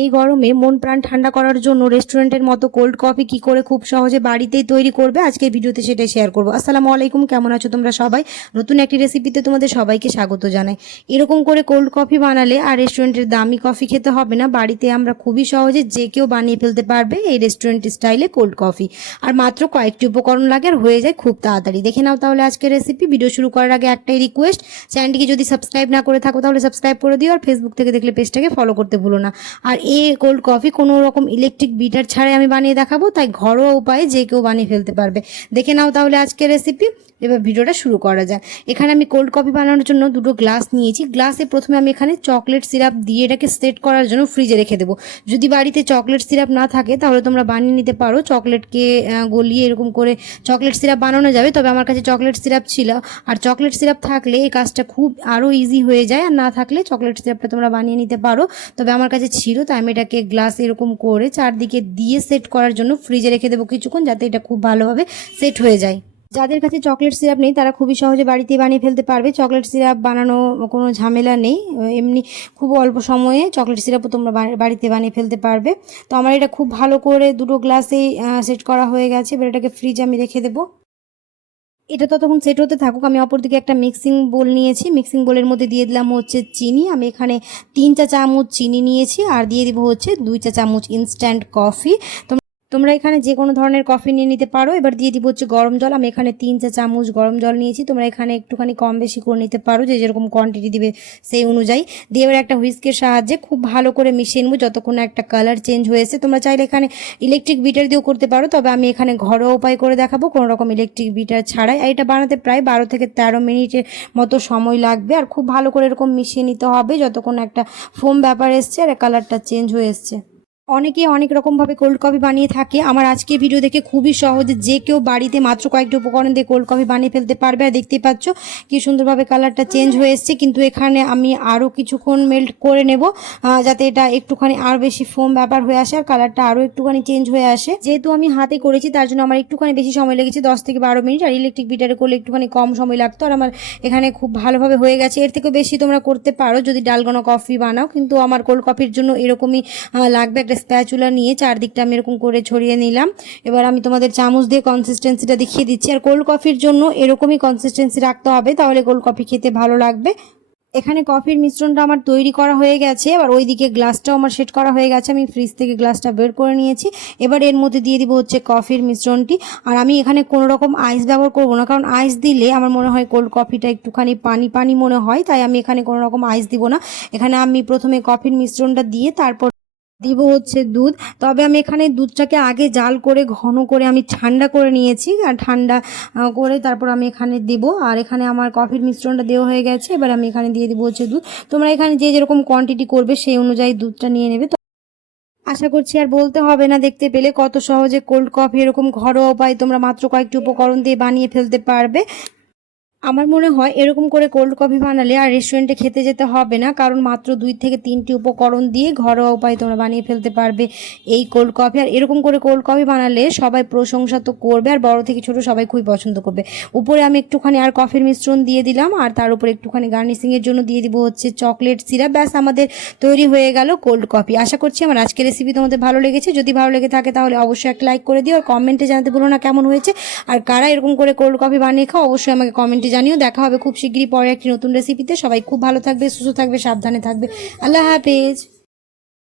এই গরমে মন প্রাণ ঠান্ডা করার জন্য রেস্টুরেন্টের মতো কোল্ড কফি কি করে খুব সহজে বাড়িতেই তৈরি করবে? আজকের ভিডিওতে সেটাই শেয়ার করব। আসসালামু আলাইকুম, কেমন আছো তোমরা সবাই? নতুন একটি রেসিপিতে তোমাদের সবাইকে স্বাগত জানাই। এরকম করে কোল্ড কফি বানালে আর রেস্টুরেন্টের দামি কফি খেতে হবে না। বাড়িতে আমরা খুবই সহজে যে কেউ বানিয়ে ফেলতে পারবে এই রেস্টুরেন্ট স্টাইলে কোল্ড কফি আর মাত্র কয়েকটি উপকরণ লাগে আর হয়ে যায় খুব তাড়াতাড়ি। দেখে নাও তাহলে আজকের রেসিপি ভিডিও শুরু করার আগে একটাই রিকোয়েস্ট চ্যানেলটিকে যদি সাবস্ক্রাইব না করে থাকো তাহলে সাবস্ক্রাইব করে দিও। আর ফেসবুক থেকে দেখলে পেজটাকে ফলো করতে ভুলো না। আর এই কোল্ড কফি কোনো রকম ইলেকট্রিক বিটার ছাড়াই আমি বানিয়ে দেখাবো, তাই ঘরোয়া উপায়ে যে কেউ বানিয়ে ফেলতে পারবে। দেখে নাও তাহলে আজকের রেসিপি এবার ভিডিওটা শুরু করা যায় এখানে আমি কোল্ড কফি বানানোর জন্য দুটো গ্লাস নিয়েছি। গ্লাসে প্রথমে আমি এখানে চকলেট সিরাপ দিয়ে এটাকে সেট করার জন্য ফ্রিজে রেখে দেবো। যদি বাড়িতে চকলেট সিরাপ না থাকে, তাহলে তোমরা বানিয়ে নিতে পারো। চকলেটকে গলিয়ে এরকম করে চকলেট সিরাপ বানানো যাবে। তবে আমার কাছে চকলেট সিরাপ ছিল। আর চকলেট সিরাপ থাকলে এই কাজটা খুব আরও ইজি হয়ে যায়। আর না থাকলে চকলেট সিরাপটা তোমরা বানিয়ে নিতে পারো। তবে আমার কাছে ছিল তাই আমি এটাকে গ্লাস এরকম করে চারদিকে দিয়ে সেট করার জন্য ফ্রিজে রেখে দেবো কিছুক্ষণ, যাতে এটা খুব ভালোভাবে সেট হয়ে যায়। যাদের কাছে চকলেট সিরাপ নেই, তারা খুবই সহজে বাড়িতে বানিয়ে ফেলতে পারবে। চকলেট সিরাপ বানানো কোনো ঝামেলা নেই। এমনি খুব অল্প সময়ে চকলেট সিরাপও তোমরা বাড়িতে বানিয়ে ফেলতে পারবে। তো আমার এটা খুব ভালো করে দুটো গ্লাসেই সেট করা হয়ে গেছে। এবার এটাকে ফ্রিজে আমি রেখে দেবো। এটা ততক্ষণ সেট হতে থাকুক। আমি অপরদিকে একটা মিক্সিং বোল নিয়েছি। মিক্সিং বোলের মধ্যে দিয়ে দিলাম হচ্ছে চিনি। আমি এখানে তিন চা চামচ চিনি নিয়েছি। আর দিয়ে দিব হচ্ছে দুই চা চামচ ইনস্ট্যান্ট কফি তোমরা এখানে যে কোনো ধরনের কফি নিয়ে নিতে পারো। এবার দিয়ে দিব হচ্ছে গরম জল। আমি এখানে তিন চা চামচ গরম জল নিয়েছি। তোমরা এখানে একটুখানি কম বেশি করে নিতে পারো যে যেরকম কোয়ান্টিটি দিবে সেই অনুযায়ী। দিয়ে এবার একটা হুইস্কের সাহায্যে খুব ভালো করে মিশিয়ে নেব যতক্ষণ একটা কালার চেঞ্জ হয়েছে। তোমরা চাইলে এখানে ইলেকট্রিক বিটার দিয়েও করতে পারো। তবে আমি এখানে ঘরোয়া উপায় করে দেখাবো। কোনো রকম ইলেকট্রিক বিটার ছাড়াই। আর এটা বানাতে প্রায় বারো থেকে তেরো মিনিটের মতো সময় লাগবে। আর খুব ভালো করে এরকম মিশিয়ে নিতে হবে যতক্ষণ একটা ফোম ব্যাপার এসছে আর কালারটা চেঞ্জ হয়ে এসছে। অনেকে অনেক রকমভাবে কোল্ড কফি বানিয়ে থাকে। আমার আজকের ভিডিও দেখে খুবই সহজে যে কেউ বাড়িতে মাত্র কয়েকটি উপকরণ দিয়ে কোল্ড কফি বানিয়ে ফেলতে পারবে। আর দেখতে পাচ্ছ কি সুন্দরভাবে কালারটা চেঞ্জ হয়ে এসছে। কিন্তু এখানে আমি আরও কিছুক্ষণ মেল্ট করে নেব যাতে এটা একটুখানি আর বেশি ফোম ব্যাপার হয়ে আসে আর কালারটা আরও একটুখানি চেঞ্জ হয়ে আসে। যেহেতু আমি হাতে করেছি, তার জন্য আমার একটুখানি বেশি সময় লেগেছে, দশ থেকে বারো মিনিট। আর ইলেকট্রিক বিটারে করলে একটুখানি কম সময় লাগতো। আর আমার এখানে খুব ভালোভাবে হয়ে গেছে। এর থেকেও বেশি তোমরা করতে পারো যদি ডালগোনা কফি বানাও। কিন্তু আমার কোল্ড কফির জন্য এরকমই লাগবে। একটা স্প্যাচুলা নিয়ে চারদিকটা আমি এরকম করে ছড়িয়ে নিলাম। এবার আমি তোমাদের চামচ দিয়ে কনসিস্টেন্সিটা দেখিয়ে দিচ্ছি। আর কোল্ড কফির জন্য এরকমই কনসিস্টেন্সি রাখতে হবে, তাহলে কোল্ড কফি খেতে ভালো লাগবে। এখানে কফির মিশ্রণটা আমার তৈরি করা হয়ে গেছে। এবার ওইদিকে গ্লাসটাও আমার সেট করা হয়ে গেছে। আমি ফ্রিজ থেকে গ্লাসটা বের করে নিয়েছি। এবার এর মধ্যে দিয়ে দিব হচ্ছে কফির মিশ্রণটি। আর আমি এখানে কোনো রকম আইস ব্যবহার করব না, কারণ আইস দিলে আমার মনে হয় কোল্ড কফিটা একটুখানি পানি পানি মনে হয়, তাই আমি এখানে কোনো রকম আইস দিব না। এখানে আমি প্রথমে কফির মিশ্রণটা দিয়ে তারপর দিব হচ্ছে দুধ। তবে আমি এখানে দুধটাকে আগে জাল করে, ঘন করে আমি ঠান্ডা করে নিয়েছি আর ঠান্ডা করে তারপর আমি এখানে দেবো। আর এখানে আমার কফির মিশ্রণটা দেওয়া হয়ে গেছে। এবার আমি এখানে দিয়ে দেবো হচ্ছে দুধ। তোমরা এখানে যে যেরকম কোয়ান্টিটি করবে সেই অনুযায়ী দুধটা নিয়ে নেবে। আশা করছি আর বলতে হবে না দেখতে পেলে কত সহজে কোল্ড কফি এরকম ঘরোয়া উপায় তোমরা মাত্র কয়েকটি উপকরণ দিয়ে বানিয়ে ফেলতে পারবে। আমার মনে হয় এরকম করে কোল্ড কফি বানালে আর রেস্টুরেন্টে খেতে যেতে হবে না, কারণ মাত্র দুই থেকে তিনটি উপকরণ দিয়ে ঘরোয়া উপায় তোমরা বানিয়ে ফেলতে পারবে এই কোল্ড কফি আর এরকম করে কোল্ড কফি বানালে সবাই প্রশংসা তো করবে আর বড় থেকে ছোট সবাই খুবই পছন্দ করবে। উপরে আমি একটুখানি আর কফির মিশ্রণ দিয়ে দিলাম আর তার উপরে একটুখানি গার্নিশিংয়ের জন্য দিয়ে দিব হচ্ছে চকলেট সিরাপ ব্যাস, আমাদের তৈরি হয়ে গেল কোল্ড কফি আশা করছি আমার আজকের রেসিপি তোমাদের ভালো লেগেছে। যদি ভালো লেগে থাকে তাহলে অবশ্যই একটা লাইক করে দিও আর কমেন্টে জানাতে বলো না কেমন হয়েছে। আর কারা এরকম করে কোল্ড কফি বানিয়ে খাও, অবশ্যই আমাকে কমেন্টে জানিও, দেখা হবে খুব শীঘ্রই পরে একটি নতুন রেসিপিতে সবাই খুব ভালো থাকবে, সুস্থ থাকবে, সাবধানে থাকবে। আল্লাহ হাফেজ।